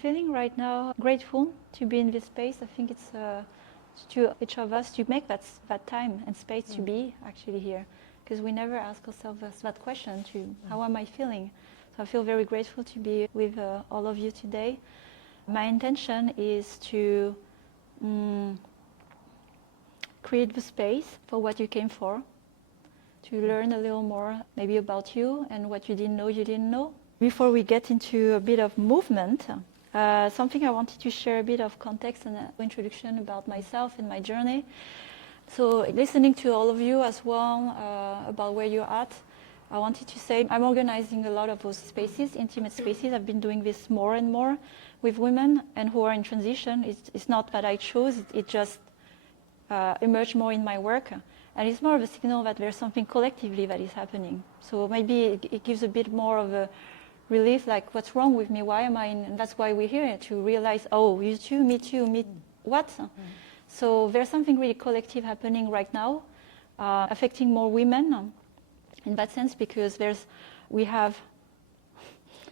feeling right now grateful to be in this space. I think it's to each of us to make that time and space to be actually here, because we never ask ourselves that question to how am I feeling. So I feel very grateful to be with all of you today. My intention is to create the space for what you came for, to learn a little more maybe about you and what you didn't know. Before we get into a bit of movement, something I wanted to share a bit of context and an introduction about myself and my journey. So listening to all of you as well about where you're at, I wanted to say I'm organizing a lot of those spaces, intimate spaces. I've been doing this more and more with women and who are in transition. It's not that I chose, it just emerged more in my work. And it's more of a signal that there's something collectively that is happening. So maybe it gives a bit more of a relief, like what's wrong with me, why am I in, and that's why we're here, to realize, oh, you too, me, what? So there's something really collective happening right now, affecting more women in that sense, because we have,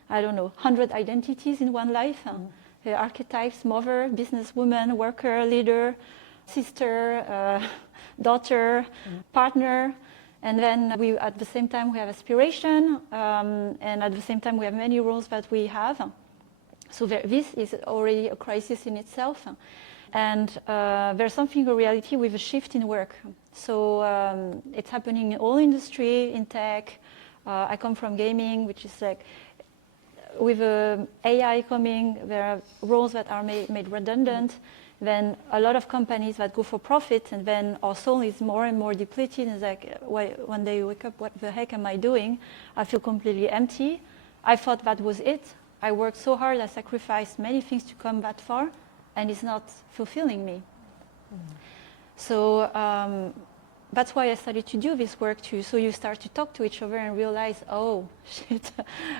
I don't know, 100 identities in one life, archetypes, mother, businesswoman, worker, leader, sister, daughter, partner. And then at the same time, we have aspiration, and at the same time, we have many roles that we have. So this is already a crisis in itself. And there's something, a reality with a shift in work. So it's happening in all industry, in tech. I come from gaming, which is like, with AI coming, there are roles that are made redundant. Then a lot of companies that go for profit, and then our soul is more and more depleted. It's like, when they wake up, what the heck am I doing? I feel completely empty. I thought that was it. I worked so hard, I sacrificed many things to come that far, and it's not fulfilling me. So that's why I started to do this work too. So you start to talk to each other and realize, oh, shit,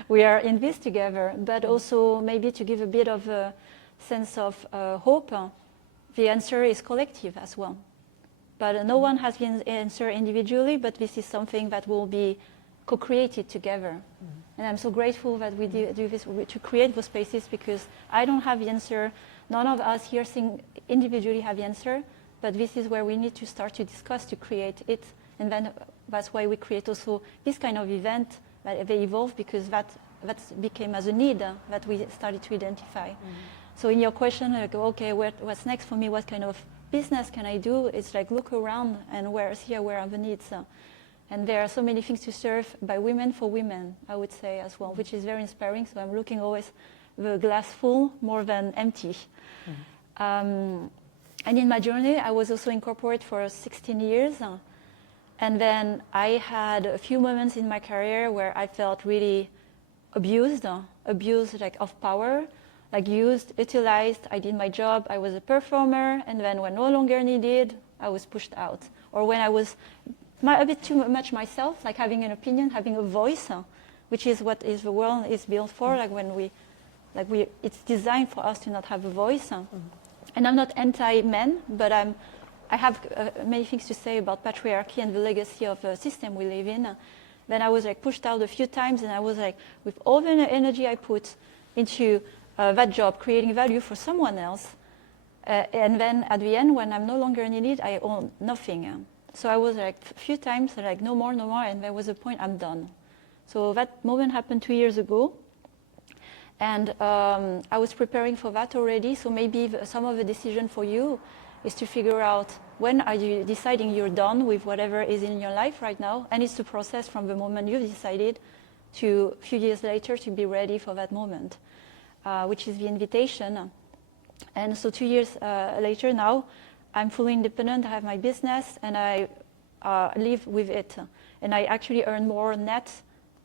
we are in this together. But also maybe to give a bit of a sense of hope. The answer is collective as well. But no one has the answer individually, but this is something that will be co-created together. And I'm so grateful that we do this, to create those spaces, because I don't have the answer. None of us here individually have the answer, but this is where we need to start to discuss, to create it. And then that's why we create also this kind of event, that they evolve, because that became as a need that we started to identify. So in your question, like, okay, what's next for me? What kind of business can I do? It's like, look around and where are the needs? And there are so many things to serve by women for women, I would say as well, which is very inspiring. So I'm looking always the glass full more than empty. And in my journey, I was also in corporate for 16 years. And then I had a few moments in my career where I felt really abused like of power. Like used, utilized, I did my job, I was a performer, and then when no longer needed, I was pushed out. Or when I was a bit too much myself, like having an opinion, having a voice, which is what the world is built for, it's designed for us to not have a voice. And I'm not anti-men, but I have many things to say about patriarchy and the legacy of the system we live in. Then I was like pushed out a few times, and I was like, with all the energy I put into that job, creating value for someone else. And then at the end, when I'm no longer needed, I own nothing. So I was like a few times, like no more, and there was a point, I'm done. So that moment happened 2 years ago. And I was preparing for that already. So maybe some of the decision for you is to figure out, when are you deciding you're done with whatever is in your life right now? And it's to process from the moment you've decided to a few years later to be ready for that moment. Which is the invitation. And so 2 years later now, I'm fully independent, I have my business, and I live with it. And I actually earn more net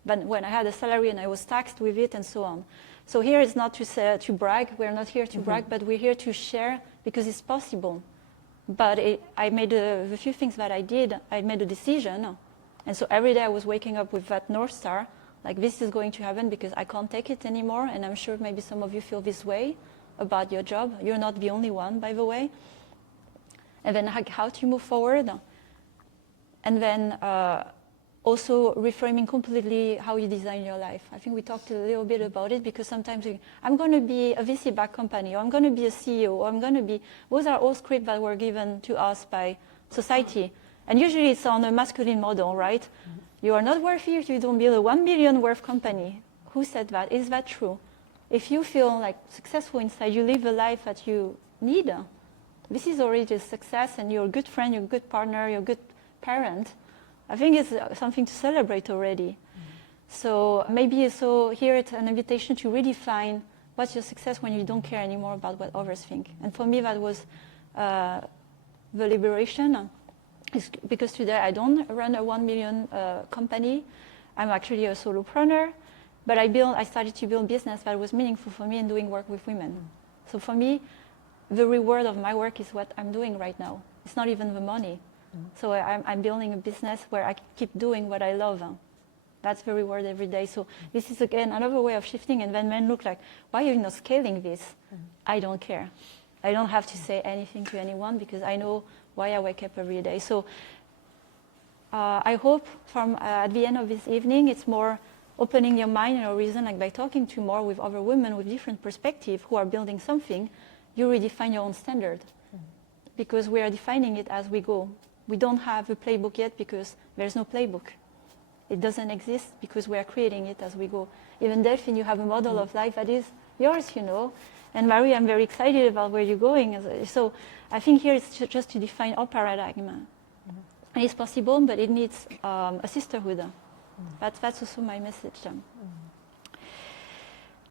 than when I had a salary and I was taxed with it and so on. So here is not to brag, we're not here to brag, but we're here to share because it's possible. But I made the few things that I did, I made a decision. And so every day I was waking up with that North Star, like this is going to happen because I can't take it anymore. And I'm sure maybe some of you feel this way about your job. You're not the only one, by the way. And then how to move forward. And then also reframing completely how you design your life. I think we talked a little bit about it, because sometimes I'm going to be a VC-backed company, or I'm going to be a CEO, or I'm going to be, those are all scripts that were given to us by society. And usually it's on a masculine model, right? Mm-hmm. You are not worthy if you don't build a 1 billion worth company. Who said that? Is that true? If you feel like successful inside, you live a life that you need, this is already a success, and you're a good friend, you're a good partner, you're a good parent. I think it's something to celebrate already. Mm-hmm. So maybe here it's an invitation to redefine what's your success when you don't care anymore about what others think. And for me, that was the liberation. Because today I don't run a 1 million company. I'm actually a solopreneur, but I started to build business that was meaningful for me and doing work with women. Mm-hmm. So for me, the reward of my work is what I'm doing right now. It's not even the money. Mm-hmm. So I'm building a business where I keep doing what I love. That's the reward every day. So this is, again, another way of shifting. And then men look like, why are you not scaling this? Mm-hmm. I don't care. I don't have to say anything to anyone, because I know why I wake up every day. So I hope from at the end of this evening, it's more opening your mind and your reason, like by talking to more with other women with different perspectives who are building something, you redefine your own standard. Mm-hmm. Because we are defining it as we go. We don't have a playbook yet, because there's no playbook. It doesn't exist, because we are creating it as we go. Even Delphine, you have a model of life that is yours, you know. And Marie, I'm very excited about where you're going. So I think here it's just to define our paradigm. Mm-hmm. And it's possible, but it needs a sisterhood. Mm-hmm. That's also my message. Mm-hmm.